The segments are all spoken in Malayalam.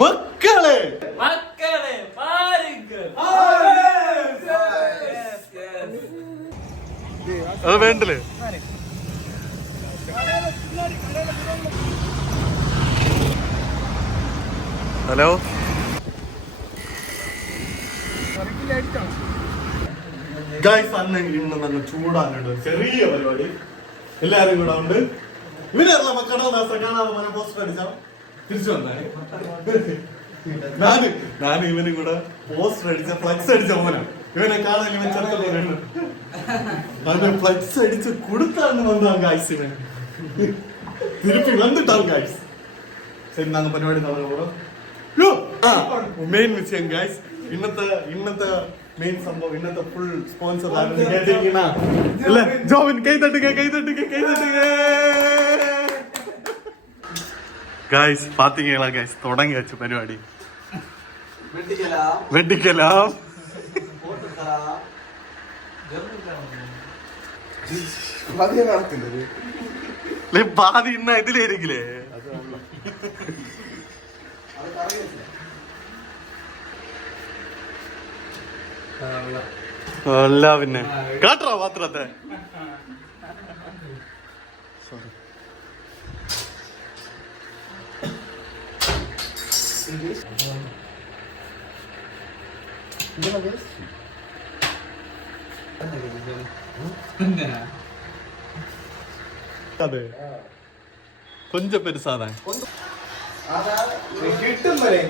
മക്കളെ അത് വേണ്ടല്ലേ? ഹലോ, ഗൈസ്, അന്ന് ഇന്ന് നല്ല ചൂടാനുണ്ട്. ചെറിയ പരിപാടി എല്ലാരും കൂടെ ഉണ്ട്. ഇവരല്ല മക്കളുടെ ദിവസം കാണാൻ പോസ്റ്റർ അടിച്ചാൽ തിരിച്ചു വന്നാണ്. ഞാൻ ഇവനും കൂടെ പോസ്റ്റർ അടിച്ച ഫ്ലക്സ് അടിച്ച മോനാ. ഇവനെ കാണാൻ ഇവൻ ചെറുപ്പം അവന് ഫ്ലക്സ് അടിച്ച് കൊടുത്താന്ന് വന്നതാണ് ഗൈസ്. ഇവൻ തിരുപ്പി വന്നിട്ടാണ് ഗൈസ്. ശരി, നാங்க പരിപാടി തുടങ്ങുമ്പോൾ മെയിൻ വിഷയം ഗൈസ്. ഇന്നത്തെ മെയിൻ സംഭവം, ഇന്നത്തെ ഫുൾ സ്പോൺസർ കേട്ടിരിക്കുന്ന ജോവിൻ. കൈ തട്ടുക ഗൈസ്. பாத்தீங்களா ഗൈസ്, தொடங்கியாச்சு പരിപാടി. வெட்டிக்கலாம் பாதி இன்னும் இதுல இருக்கலே. അല്ല പിന്നെ കാട്ടറ പാത്രത്തെ. അതെ, കൊഞ്ചം പെരുസാதான் കിട്ടും വരെ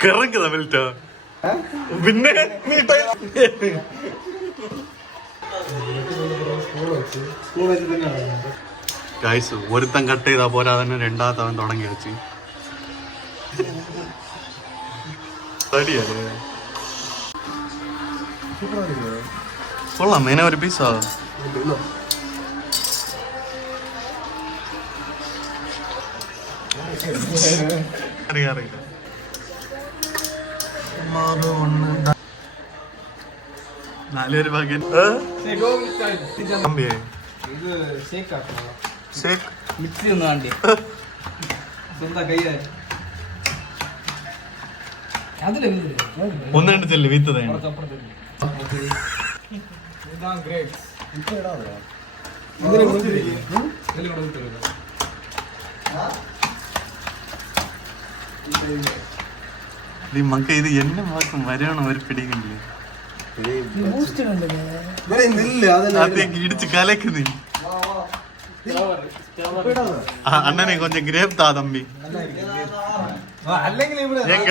കറങ്ങുതാ വെൽറ്റ. പിന്നെ ഗൈസ്, ഒരുത്തൻ കട്ട് ചെയ്താ പോരാ തന്നെ രണ്ടാമത്തവൻ തുടങ്ങി വെച്ച്. കൊള്ളാം, മേന ഒരു പീസാ. അറിയാറില്ല. നാലുപേര് ഭാഗ്യം. മിക്സി ഒന്നും വേണ്ടി സ്വന്തം കയ്യ ഒന്നുണ്ട് ചെല്ലു വീത്തത്. മക്ക ഇത് എന്നെ മാത്രം വരണം ഒരു പിടിക്കണ്ടേ? ഇടിച്ച് കലക്കുന്നേ. അണ്ണനെ കൊഞ്ചം ഗ്രേപ്പ് താ തമ്പി. എങ്ക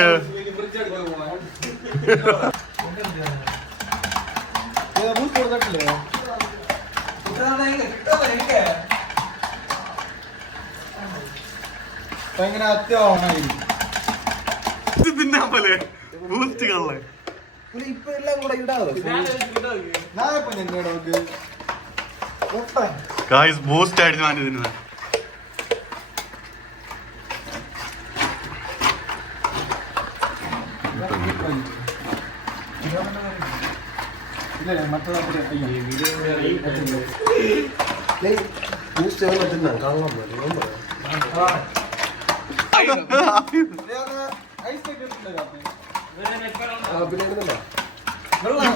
തിന്നാ പോലെ ബൂസ്റ്റ് കള്ളേ. ഇപ്പൊ എല്ലാം കൂടെ ഗായ്സ്, ബൂസ്റ്റ് ആയിട്ട് ഞാൻ തിന്നുന്നത്.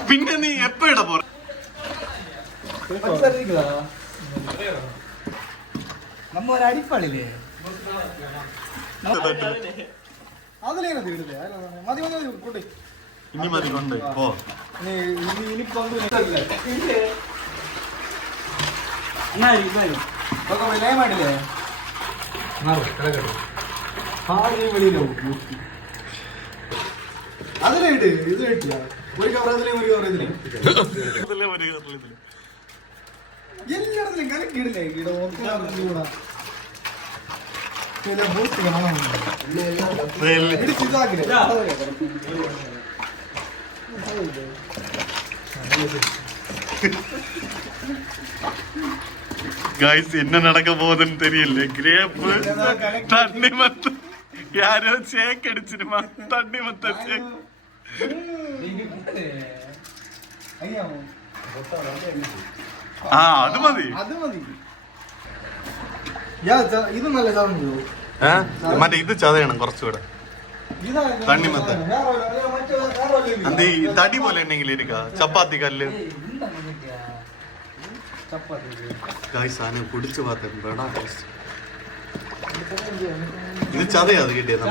പിന്നെ നീ എപ്പോഴാ പോറ? നമ്മ ഒരു അടിപ്പാളില്ലേ ഇനി മതി കൊണ്ട് പോ. ಮಾಡಿല്ലേ അതിലേ ഇട്. ഇത് ഇട്ടില്ല. ഒരു കവർ അതിലേ, ഒരു കവർ ഇതിലേ. എല്ലായിടത്തിലും കലക്കിയിടില്ലേ ഇവിടെ കൂടാ. ഗൈസ്, என்ன நடக்க போகுதுன்னு தெரியல. கிரேப்பு தண்ணி மத்த யாரோ சேக் அடிச்சிருமா. தண்ணி மத்த சேக். അത് മതി. ഇത് നല്ല ചതഞ്ഞു. മറ്റേ ഇത് ചതയണം കുറച്ചുകൂടെ. തണ്ണിമത്തൻ അത് ഈ തടി പോലെ എന്തെങ്കിലും ഇരിക്ക ചപ്പാത്തി കല്ല് സാധനം കുടിച്ചു പാത്രം. ഇത് ചതയാ അത് കിട്ടിയത്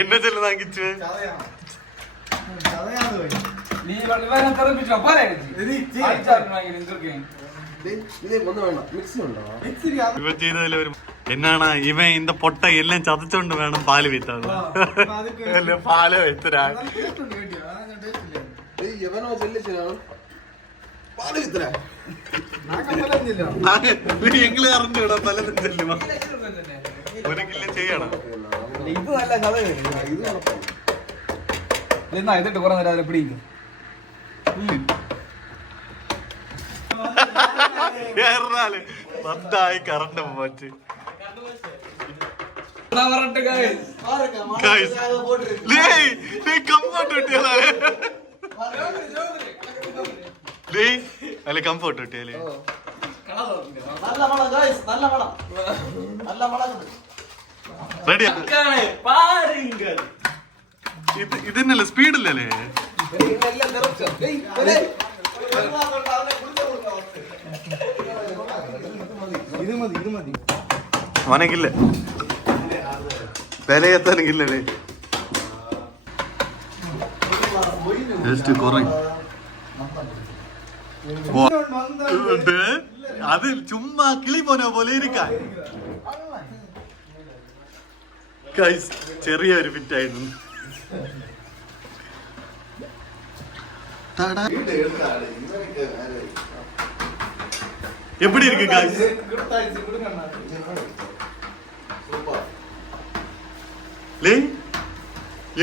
എന്നെ ചെല്ലു താങ്കിച്ച് ഇവ ചെയ്തതിൽ ഒരു എന്നാണ് ഇവൻ ഇന്റെ പൊട്ട എല്ലാം ചതച്ചോണ്ട് വേണം പാല് വിത്താൻ. പാല് വിത്തരാ എങ്ങള് അറിഞ്ഞൂടാ പലതും ചെല്ലുമോ ഒരു കില്ല ചെയ്യണം. ഇത് നല്ല ഇതിട്ട് കുറെ നേരം പിടിക്കും. പത്തായി കറണ്ട് പോച്ച് കംഫർട്ട് കിട്ടിയാലേ അല്ലെ കംഫർട്ട് കിട്ടിയാലേ റെഡി. ഇതിനല്ലേ സ്പീഡില്ലല്ലേ അവനക്കില്ല വിലയെത്താനെങ്കിലേ ജസ്റ്റ് കുറേ അത് ചുമ്മാ കിളി പോന പോലെ ഇരിക്കാൻ. ചെറിയൊരു ഫിറ്റായിരുന്നു. எப்படி இருக்கு गाइस? லே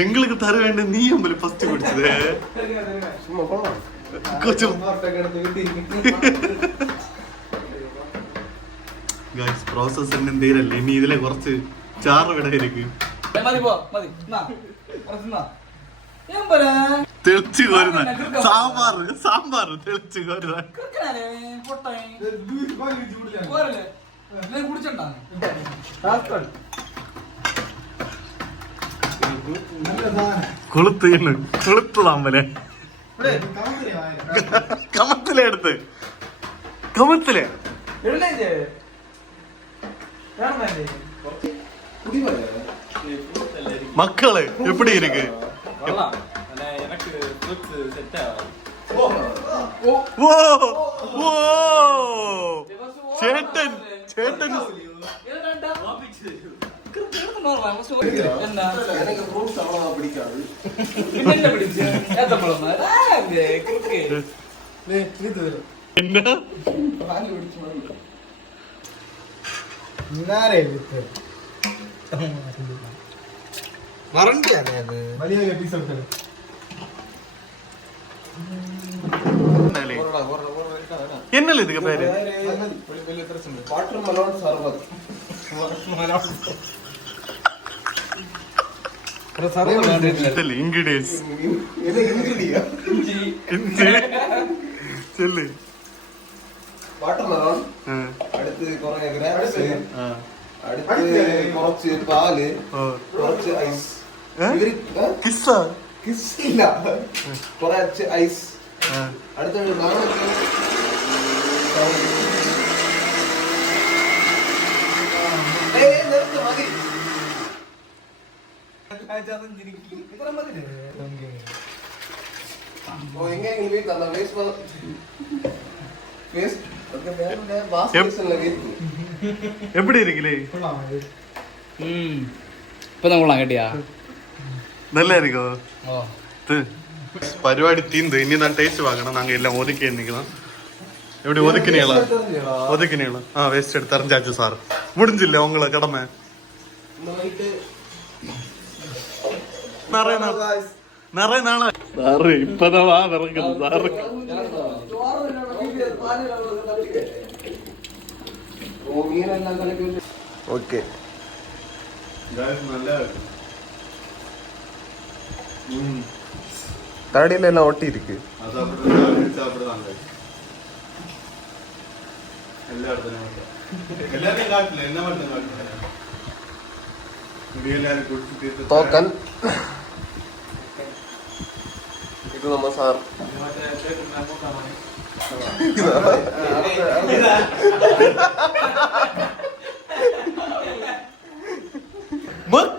எங்களுக்கு தர வேண்டிய நீ அம்பல ஃபர்ஸ்ட் குடிச்சதே சும்மா போலாம் கொஞ்சம் गाइस പ്രോസസ് ഒന്നും തീരല്ലേ. ഇനി ഇതിലെ കുറച്ച് ചാറ് വിട ഇരിക്കും. മതി പോ മതി നാ കുറച്ച് ഞാൻ പറയാ തെളിച്ചു കോരുന്ന സാമ്പാർ തെളിച്ചു കോരുന്ന കൊളുത്തതാമ്പലെ കമത്തിലെ എടുത്ത് കമത്തിലെ மக்களே எப்படி இருக்கு? ചേട്ടൻ ചേട്ടൻ എന്നല്ലേ ഇതൊക്കെ പേര്? ഇൻഗ്രീഡിയൻസ് ചെല്ല്. വാട്ടർമെലോൺ, അടുത്ത് കുറെ ഗ്രാപ്സ്, അടുത്ത് കുറച്ച് പാല്, കുറച്ച് ഐസ്. കിസ്സില്ല, കുറച്ച് ഐസ്. അടുത്ത മതി. എങ്ങനെയെങ്കിലും വീട്ടിൽ எப்படி இருக்குல்லே? இப்பதான் கொள்ளலாம் கேட்டியா? நல்லா இருக்கோ? പരിപാടി തീന്ത്. ഇനി ഞാൻ ടേസ്റ്റ് വാങ്ങണം. നാങ്ക എല്ലാം ഒതുക്കി നിൽക്കണം. எப்படி ஒதுக்கினீங்களா? வேஸ்ட் எடுத்து அறிஞ்சாச்சு சார். முடிஞ்சில்ல உங்களை கடமை. நிறைய நாளா சாரு இப்பதான் வா இறங்குது சாரு. ஓகே தடியில எல்லாம் ஒட்டி இருக்கு. എല്ലാവരെയും കാട്ടില്ല എന്നെ മാത്രം കാട്ടില്ല എല്ലാവരും കുടിച്ചിട്ട് തോക്കൻ ഇത് നമ്മ സാർ മക്ക